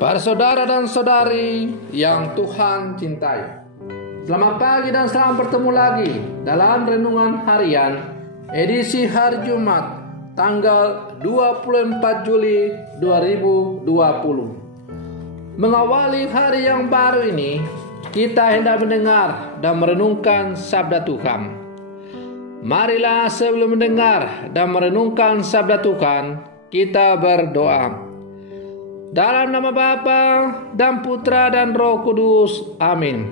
Para saudara dan saudari yang Tuhan cintai, selamat pagi dan selamat bertemu lagi dalam Renungan Harian edisi hari Jumat tanggal 24 Juli 2020. Mengawali hari yang baru ini, kita hendak mendengar dan merenungkan sabda Tuhan. Marilah sebelum mendengar dan merenungkan sabda Tuhan, kita berdoa. Dalam nama Bapa dan Putra dan Roh Kudus. Amin.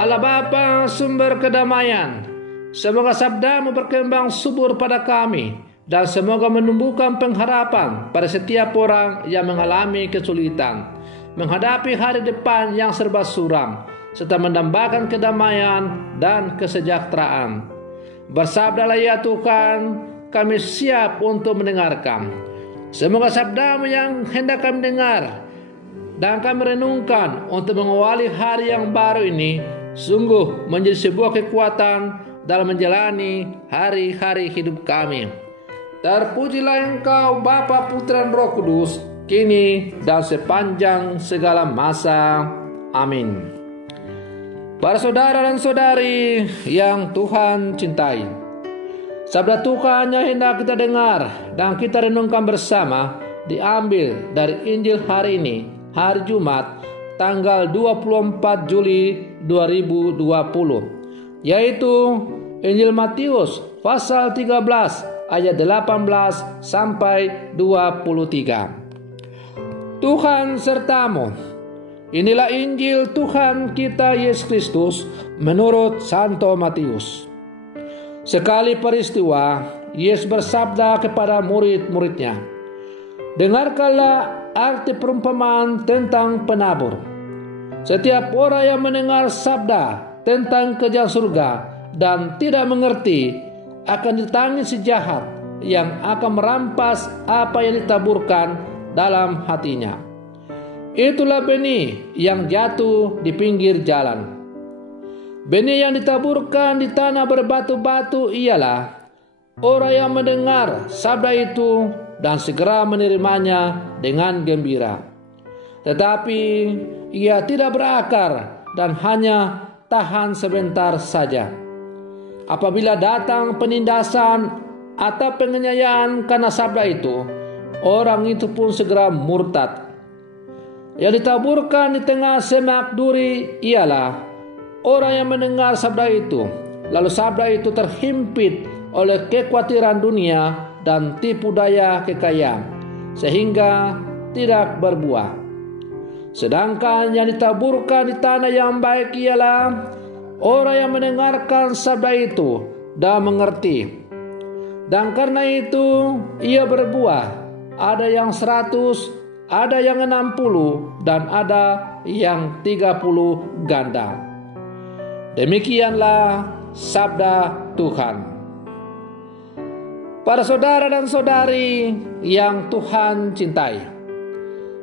Allah Bapa, sumber kedamaian, semoga sabdamu berkembang subur pada kami dan semoga menumbuhkan pengharapan pada setiap orang yang mengalami kesulitan, menghadapi hari depan yang serba suram, serta mendambakan kedamaian dan kesejahteraan. Bersabdalah ya Tuhan, kami siap untuk mendengarkan. Semoga sabdamu yang hendak kami dengar dan kami renungkan untuk mengawali hari yang baru ini sungguh menjadi sebuah kekuatan dalam menjalani hari-hari hidup kami. Terpujilah Engkau Bapa, Putra, dan Roh Kudus, kini dan sepanjang segala masa. Amin. Para saudara dan saudari yang Tuhan cintai, sabda Tuhan yang hendak kita dengar dan kita renungkan bersama diambil dari Injil hari ini, hari Jumat, tanggal 24 Juli 2020, yaitu Injil Matius pasal 13 ayat 18 sampai 23. Tuhan sertamu. Inilah Injil Tuhan kita Yesus Kristus menurut Santo Matius. Sekali peristiwa, Yesus bersabda kepada murid-muridnya, "Dengarkanlah arti perumpamaan tentang penabur. Setiap orang yang mendengar sabda tentang kerajaan surga dan tidak mengerti akan ditangis si jahat yang akan merampas apa yang ditaburkan dalam hatinya. Itulah benih yang jatuh di pinggir jalan. Benih yang ditaburkan di tanah berbatu-batu ialah orang yang mendengar sabda itu dan segera menerimanya dengan gembira. Tetapi ia tidak berakar dan hanya tahan sebentar saja. Apabila datang penindasan atau penganiayaan karena sabda itu, orang itu pun segera murtad. Yang ditaburkan di tengah semak duri ialah orang yang mendengar sabda itu, lalu sabda itu terhimpit oleh kekhawatiran dunia dan tipu daya kekayaan, sehingga tidak berbuah. Sedangkan yang ditaburkan di tanah yang baik ialah orang yang mendengarkan sabda itu dan mengerti. Dan karena itu ia berbuah, ada yang 100, ada yang 60, dan ada yang 30 ganda. Demikianlah sabda Tuhan. Para saudara dan saudari yang Tuhan cintai,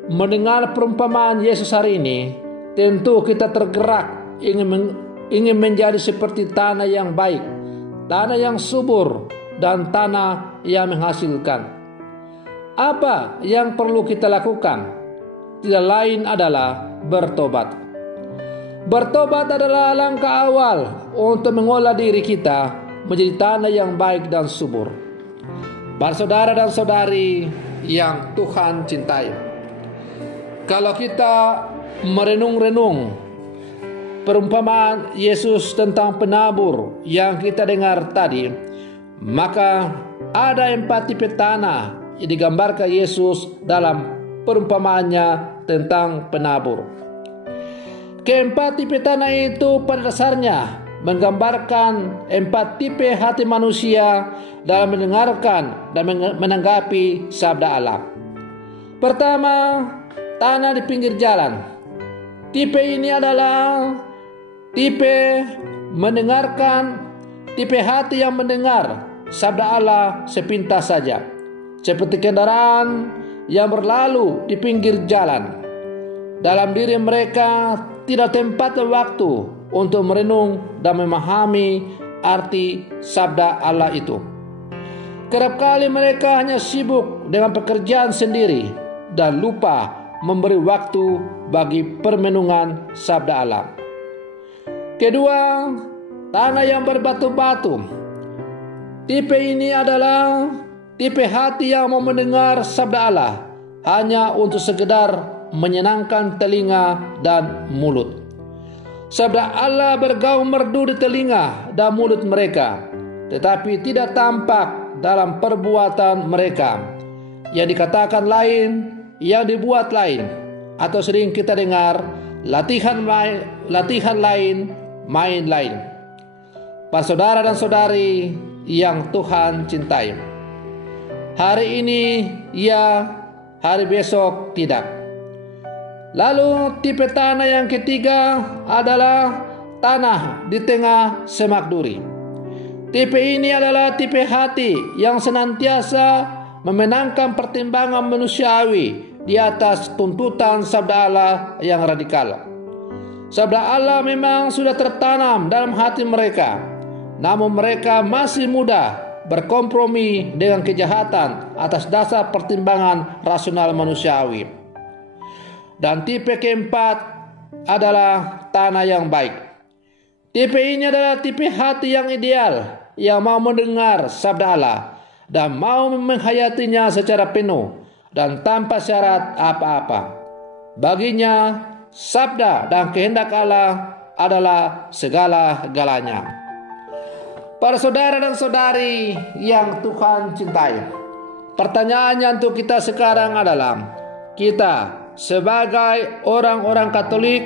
mendengar perumpamaan Yesus hari ini, tentu kita tergerak ingin menjadi seperti tanah yang baik, tanah yang subur, dan tanah yang menghasilkan. Apa yang perlu kita lakukan? Tidak lain adalah bertobat. Bertobat adalah langkah awal untuk mengolah diri kita menjadi tanah yang baik dan subur. Para saudara dan saudari yang Tuhan cintai, kalau kita merenung-renung perumpamaan Yesus tentang penabur yang kita dengar tadi, maka ada 4 tipe tanah yang digambarkan Yesus dalam perumpamaannya tentang penabur. Keempat tipe tanah itu pada dasarnya menggambarkan 4 tipe hati manusia dalam mendengarkan dan menanggapi sabda Allah. Pertama, tanah di pinggir jalan. Tipe ini adalah tipe mendengarkan, tipe hati yang mendengar sabda Allah sepintas saja, seperti kendaraan yang berlalu di pinggir jalan. Dalam diri mereka tidak tempat dan waktu untuk merenung dan memahami arti sabda Allah itu. Kerap kali mereka hanya sibuk dengan pekerjaan sendiri dan lupa memberi waktu bagi permenungan sabda Allah. Kedua, tanah yang berbatu-batu. Tipe ini adalah tipe hati yang mau mendengar sabda Allah hanya untuk sekedar menyenangkan telinga dan mulut. Sabda Allah bergaung merdu di telinga dan mulut mereka, tetapi tidak tampak dalam perbuatan mereka. Yang dikatakan lain, yang dibuat lain, atau sering kita dengar latihan lain, main lain. Para saudara dan saudari yang Tuhan cintai, hari ini ya, hari besok tidak. Lalu tipe tanah yang ketiga adalah tanah di tengah semak duri. Tipe ini adalah tipe hati yang senantiasa memenangkan pertimbangan manusiawi di atas tuntutan sabda Allah yang radikal. Sabda Allah memang sudah tertanam dalam hati mereka, namun mereka masih mudah berkompromi dengan kejahatan atas dasar pertimbangan rasional manusiawi. Dan tipe keempat adalah tanah yang baik. Tipe ini adalah tipe hati yang ideal, yang mau mendengar sabda Allah dan mau menghayatinya secara penuh dan tanpa syarat apa-apa. Baginya, sabda dan kehendak Allah adalah segala-galanya. Para saudara dan saudari yang Tuhan cintai, pertanyaannya untuk kita sekarang adalah, kita sebagai orang-orang Katolik,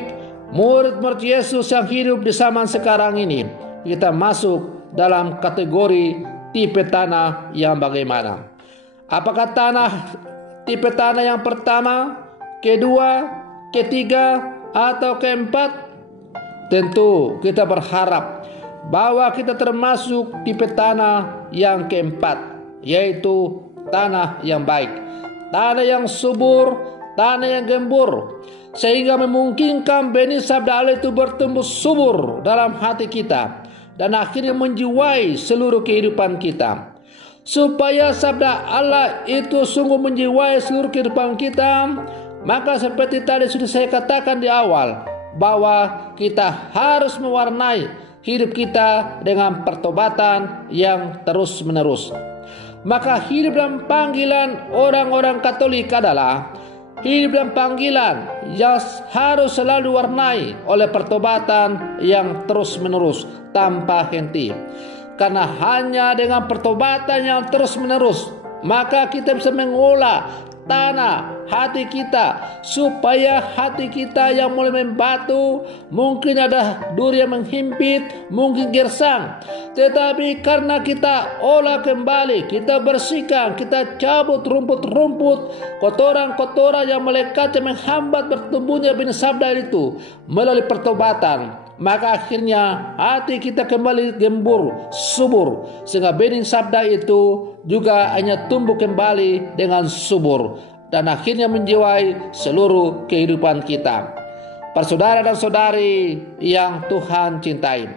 murid-murid Yesus yang hidup di zaman sekarang ini, kita masuk dalam kategori tipe tanah yang bagaimana? Apakah tipe tanah yang pertama, kedua, ketiga, atau keempat? Tentu kita berharap bahwa kita termasuk tipe tanah yang keempat, yaitu tanah yang baik, tanah yang subur, tanah yang gembur, sehingga memungkinkan benih sabda Allah itu bertumbuh subur dalam hati kita dan akhirnya menjiwai seluruh kehidupan kita. Supaya sabda Allah itu sungguh menjiwai seluruh kehidupan kita, maka seperti tadi sudah saya katakan di awal, bahwa kita harus mewarnai hidup kita dengan pertobatan yang terus-menerus. Maka hidup dan panggilan orang-orang Katolik adalah hidup dan panggilan yang harus selalu diwarnai oleh pertobatan yang terus-menerus tanpa henti. Karena hanya dengan pertobatan yang terus-menerus, maka kita bisa mengolah tanah hati kita, supaya hati kita yang mulai membatu, mungkin ada duri yang menghimpit, mungkin gersang, tetapi karena kita olah kembali, kita bersihkan, kita cabut rumput-rumput, kotoran-kotoran yang melekat yang menghambat bertumbuhnya benih sabda itu melalui pertobatan, maka akhirnya hati kita kembali gembur, subur, sehingga benih sabda itu juga hanya tumbuh kembali dengan subur dan akhirnya menjiwai seluruh kehidupan kita. Para saudara dan saudari yang Tuhan cintai,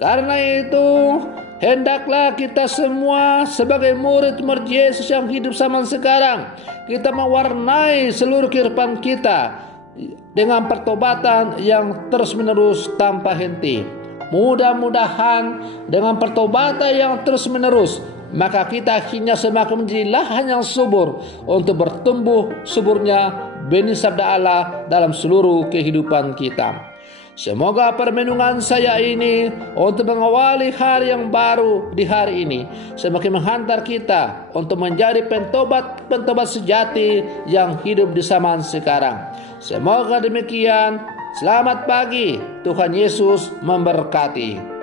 karena itu hendaklah kita semua sebagai murid-murid Yesus yang hidup zaman sekarang, kita mewarnai seluruh kehidupan kita dengan pertobatan yang terus-menerus tanpa henti. Mudah-mudahan dengan pertobatan yang terus-menerus, maka kita akhirnya semakin menjadi lahan yang subur untuk bertumbuh suburnya benih sabda Allah dalam seluruh kehidupan kita. Semoga permenungan saya ini untuk mengawali hari yang baru di hari ini semakin menghantar kita untuk menjadi pentobat sejati yang hidup di zaman sekarang. Semoga demikian. Selamat pagi, Tuhan Yesus memberkati.